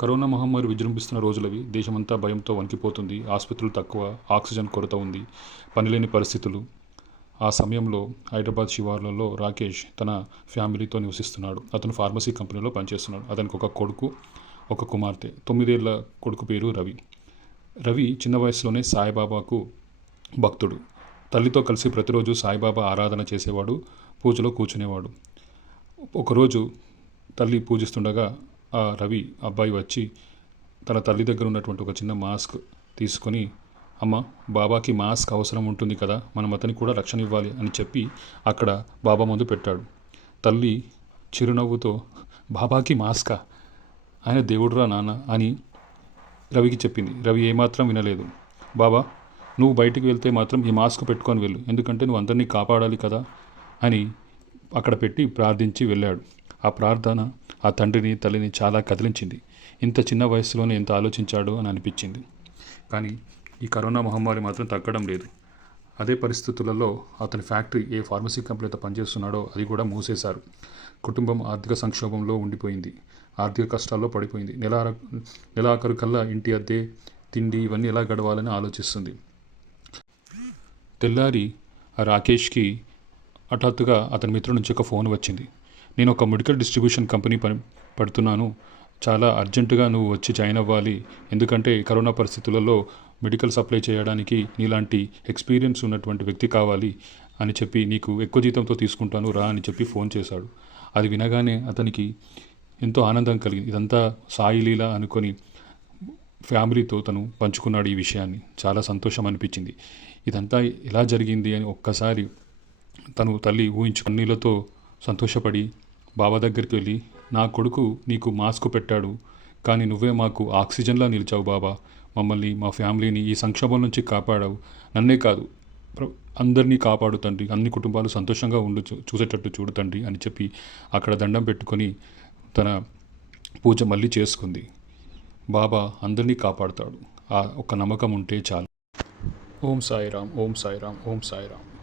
Corona మహమ్మారి విజృంభిస్తున్న రోజులవి దేశమంతా భయంతో వణికిపోతుంది ఆసుపత్రులు తక్కువ ఆక్సిజన్ కొరత ఉంది పనిలేని పరిస్థితులు. ఆ సమయంలో హైదరాబాద్ శివార్లలో రాకేష్ తన ఫ్యామిలీతో నివసిస్తున్నాడు. అతను ఫార్మసీ కంపెనీలో పనిచేస్తున్నాడు. అతనికి ఒక కొడుకు ఒక కుమార్తె. తొమ్మిదేళ్ళ కొడుకు పేరు రవి. రవి చిన్న వయసులోనే సాయిబాబాకు భక్తుడు. తల్లితో కలిసి ప్రతిరోజు సాయిబాబా ఆరాధన చేసేవాడు పూజలో కూర్చునేవాడు. ఒకరోజు తల్లి పూజిస్తుండగా ఆ రవి అబ్బాయి వచ్చి తన తల్లి దగ్గర ఉన్నటువంటి ఒక చిన్న మాస్క్ తీసుకొని అమ్మ బాబాకి మాస్క్ అవసరం ఉంటుంది కదా మనం అతనికి కూడా రక్షణ ఇవ్వాలి అని చెప్పి అక్కడ బాబా ముందు పెట్టాడు. తల్లి చిరునవ్వుతో బాబాకి మాస్కా? ఆయన దేవుడురా నాన్న అని రవికి చెప్పింది. రవి ఏమాత్రం వినలేదు. బాబా నువ్వు బయటికి వెళ్తే మాత్రం ఈ మాస్క్ పెట్టుకొని వెళ్ళు ఎందుకంటే నువ్వు అందరినీ కాపాడాలి కదా అని అక్కడ పెట్టి ప్రార్థించి వెళ్ళాడు. ఆ ప్రార్థన ఆ తండ్రిని తల్లిని చాలా కదిలించింది. ఇంత చిన్న వయసులోనే ఎంత ఆలోచించాడు అని అనిపించింది. కానీ ఈ కరోనా మహమ్మారి మాత్రం తగ్గడం లేదు. అదే పరిస్థితులలో అతని ఫ్యాక్టరీ ఏ ఫార్మసీ కంపెనీతో పనిచేస్తున్నాడో అది కూడా మూసేశారు. కుటుంబం ఆర్థిక సంక్షోభంలో ఉండిపోయింది. ఆర్థిక కష్టాల్లో పడిపోయింది. నెల నెలాఖరు కల్లా ఇంటి అద్దె తిండి ఇవన్నీ ఎలా గడవాలని ఆలోచిస్తుంది. తెల్లారి రాకేష్కి హఠాత్తుగా అతని మిత్రుడి నుంచి ఒక ఫోన్ వచ్చింది. నేను ఒక మెడికల్ డిస్ట్రిబ్యూషన్ కంపెనీ పని పడుతున్నాను. చాలా అర్జెంటుగా నువ్వు వచ్చి జాయిన్ అవ్వాలి. ఎందుకంటే కరోనా పరిస్థితులలో మెడికల్ సప్లై చేయడానికి నీలాంటి ఎక్స్పీరియన్స్ ఉన్నటువంటి వ్యక్తి కావాలి అని చెప్పి నీకు ఎక్కువ జీతంతో తీసుకుంటాను రా అని చెప్పి ఫోన్ చేశాడు. అది వినగానే అతనికి ఎంతో ఆనందం కలిగింది. ఇదంతా సాయి లీల అనుకొని ఫ్యామిలీతో తను పంచుకున్నాడు ఈ విషయాన్ని. చాలా సంతోషం అనిపించింది. ఇదంతా ఎలా జరిగింది అని ఒక్కసారి తను తల్లి ఊహించు కన్నీళ్ళతో సంతోషపడి బాబా దగ్గరికి వెళ్ళి నా కొడుకు నీకు మాస్క్ పెట్టాడు కానీ నువ్వే మాకు ఆక్సిజన్లా నిలిచావు బాబా. మమ్మల్ని మా ఫ్యామిలీని ఈ సంక్షోభం నుంచి కాపాడావు. నన్నే కాదు అందరినీ కాపాడు తండ్రి. అన్ని కుటుంబాలు సంతోషంగా ఉండు చూ- చూసేటట్టు చూడు తండ్రి అని చెప్పి అక్కడ దండం పెట్టుకొని తన పూజ మళ్ళీ చేసుకుంది. బాబా అందరినీ కాపాడుతాడు. ఆ ఒక్క నమ్మకం ఉంటే చాలు. ఓం సాయిరామ్ ఓం సాయిరామ్ ఓం సాయిరామ్.